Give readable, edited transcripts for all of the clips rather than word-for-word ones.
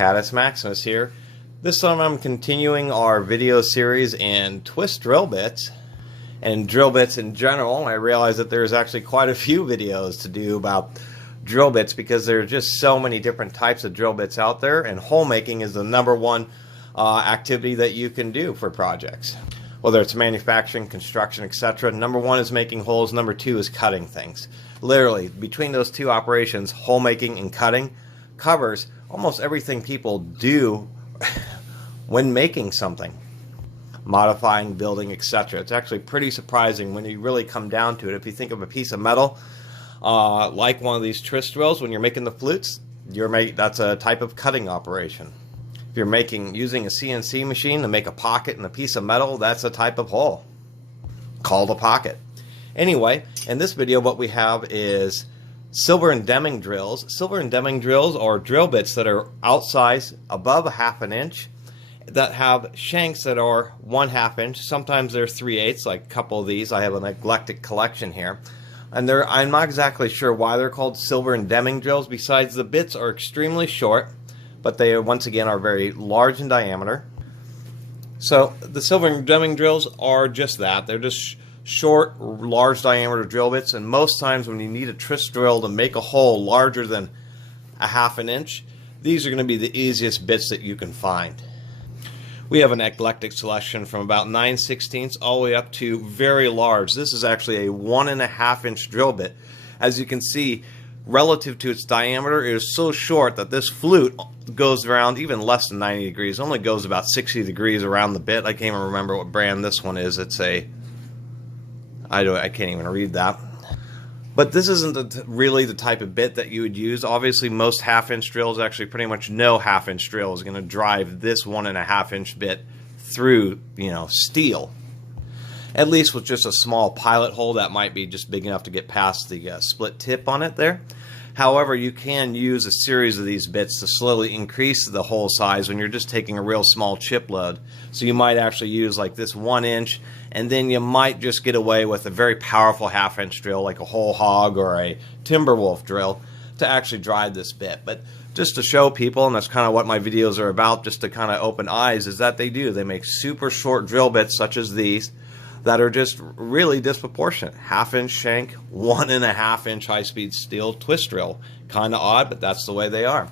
Caddis Maximus here. This time I'm continuing our video series in twist drill bits and drill bits in general. I realize that there's actually quite a few videos to do about drill bits because there are just so many different types of drill bits out there, and hole making is the #1 activity that you can do for projects. Whether it's manufacturing, construction, etc. #1 is making holes, #2 is cutting things. Literally, between those two operations, hole making and cutting covers almost everything people do when making something. Modifying, building, etc. It's actually pretty surprising when you really come down to it. If you think of a piece of metal, like one of these twist drills, when you're making the flutes, that's a type of cutting operation. If you're using a CNC machine to make a pocket in a piece of metal, that's a type of hole called a pocket. Anyway, in this video what we have is silver and Deming drills. Silver and Deming drills are drill bits that are outsized above a ½ inch that have shanks that are 1/2 inch. Sometimes they're 3/8, like a couple of these. I have an eclectic collection here. And I'm not exactly sure why they're called silver and Deming drills, besides the bits are extremely short, but they once again are very large in diameter. So the silver and Deming drills are just that. They're just short, large diameter drill bits, and most times when you need a twist drill to make a hole larger than a ½ inch, these are going to be the easiest bits that you can find. We have an eclectic selection from about 9/16 all the way up to very large. This is actually a 1½ inch drill bit. As you can see, relative to its diameter, it is so short that this flute goes around even less than 90 degrees. It only goes about 60 degrees around the bit. I can't even remember what brand this one is. It's a... I can't even read that. But this isn't really the type of bit that you would use. Obviously, most ½ inch drills, actually pretty much no ½ inch drill is going to drive this 1½ inch bit through, steel. At least with just a small pilot hole that might be just big enough to get past the split tip on it there. However, you can use a series of these bits to slowly increase the hole size when you're just taking a real small chip load. So you might actually use like this 1 inch, and then you might just get away with a very powerful ½ inch drill like a whole hog or a Timberwolf drill to actually drive this bit. But just to show people, and that's kind of what my videos are about, just to kind of open eyes, is that they make super short drill bits such as these that are just really disproportionate. ½ inch shank, 1½ inch high-speed steel twist drill. Kind of odd, but that's the way they are.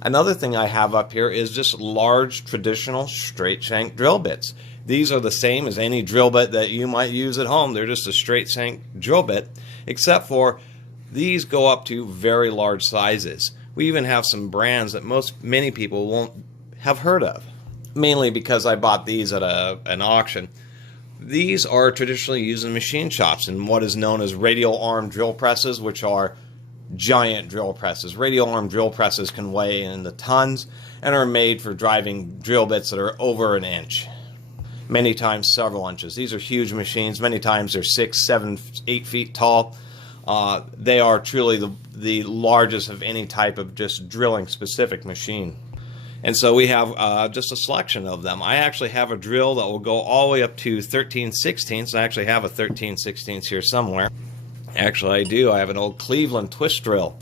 Another thing I have up here is just large traditional straight shank drill bits. These are the same as any drill bit that you might use at home. They're just a straight shank drill bit, except for these go up to very large sizes. We even have some brands that many people won't have heard of, mainly because I bought these at an auction. These are traditionally used in machine shops in what is known as radial arm drill presses, which are giant drill presses. Radial arm drill presses can weigh in the tons and are made for driving drill bits that are over 1 inch. Many times several inches. These are huge machines. Many times they're 6, 7, 8 feet tall. They are truly the largest of any type of just drilling specific machine. And so we have just a selection of them. I actually have a drill that will go all the way up to 13/16. I actually have a 13/16 here somewhere. Actually, I do. I have an old Cleveland twist drill.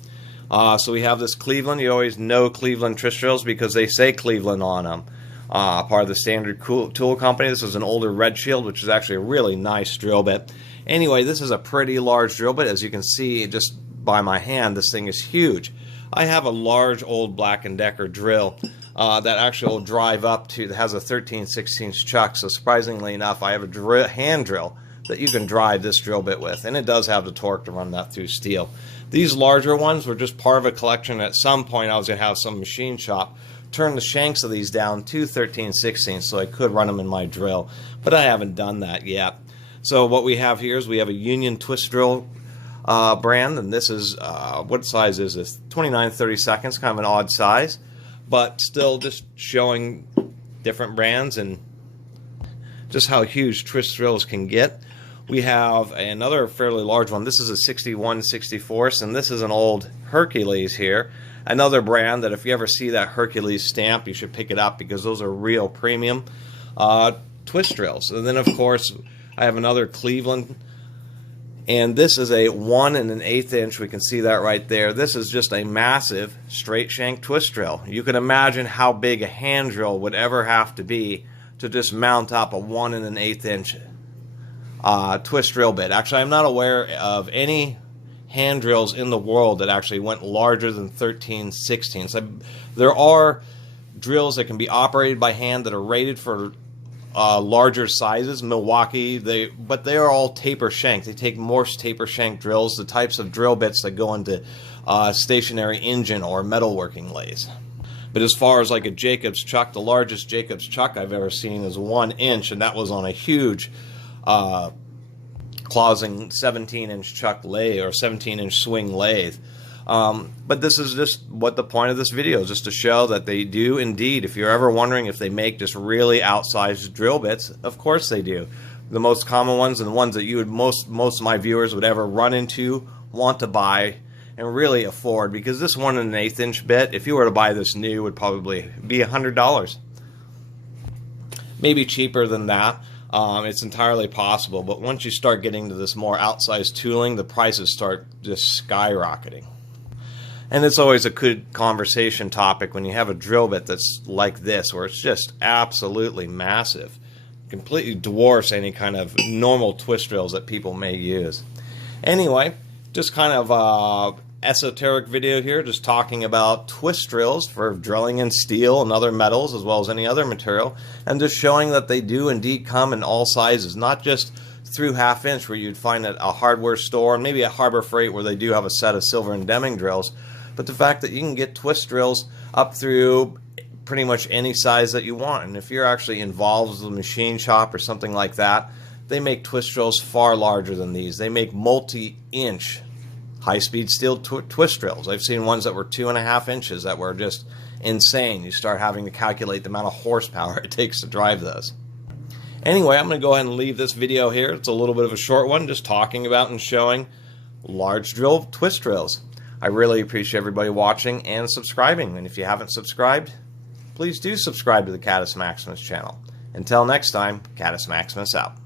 So we have this Cleveland. You always know Cleveland twist drills because they say Cleveland on them. Part of the Standard Tool Company. This is an older Red Shield, which is actually a really nice drill bit. Anyway, this is a pretty large drill bit. As you can see just by my hand, this thing is huge. I have a large old Black & Decker drill that actually will drive up to, that has a 13/16 chuck. So surprisingly enough, I have a hand drill that you can drive this drill bit with, and it does have the torque to run that through steel. These larger ones were just part of a collection. At some point I was going to have some machine shop turn the shanks of these down to 13/16 so I could run them in my drill, but I haven't done that yet. So what we have here is we have a Union twist drill brand, and this is what size is this? 29/32, kind of an odd size, but still just showing different brands and just how huge twist drills can get. We have another fairly large one. This is a 61/64, and this is an old Hercules here. Another brand that if you ever see that Hercules stamp, you should pick it up because those are real premium twist drills. And then of course I have another Cleveland And this is a 1 1/8 inch. We can see that right there. This is just a massive straight shank twist drill. You can imagine how big a hand drill would ever have to be to just mount up a 1 1/8 inch twist drill bit. Actually, I'm not aware of any hand drills in the world that actually went larger than 13/16. There are drills that can be operated by hand that are rated for larger sizes, Milwaukee, but they are all taper shank. They take Morse taper shank drills, the types of drill bits that go into stationary engine or metalworking lathes. But as far as like a Jacobs chuck, the largest Jacobs chuck I've ever seen is 1 inch, and that was on a huge Clausing 17-inch chuck lathe or 17-inch swing lathe. But this is just what the point of this video is, just to show that they do indeed. If you're ever wondering if they make just really outsized drill bits, of course they do. The most common ones and the ones that you would most of my viewers would ever run into, want to buy, and really afford, because this 1 1/8 inch bit, if you were to buy this new, would probably be $100. Maybe cheaper than that. It's entirely possible, but once you start getting to this more outsized tooling, the prices start just skyrocketing. And it's always a good conversation topic when you have a drill bit that's like this, where it's just absolutely massive. Completely dwarfs any kind of normal twist drills that people may use. Anyway, just kind of esoteric video here, just talking about twist drills for drilling in steel and other metals as well as any other material, and just showing that they do indeed come in all sizes, not just through 1/2 inch where you'd find at a hardware store and maybe at Harbor Freight where they do have a set of silver and Deming drills, but the fact that you can get twist drills up through pretty much any size that you want. And if you're actually involved with a machine shop or something like that, they make twist drills far larger than these. They make multi-inch high-speed steel twist drills. I've seen ones that were 2.5 inches that were just insane. You start having to calculate the amount of horsepower it takes to drive those. Anyway, I'm going to go ahead and leave this video here. It's a little bit of a short one, just talking about and showing large drill twist drills. I really appreciate everybody watching and subscribing. And if you haven't subscribed, please do subscribe to the Catus Maximus channel. Until next time, Catus Maximus out.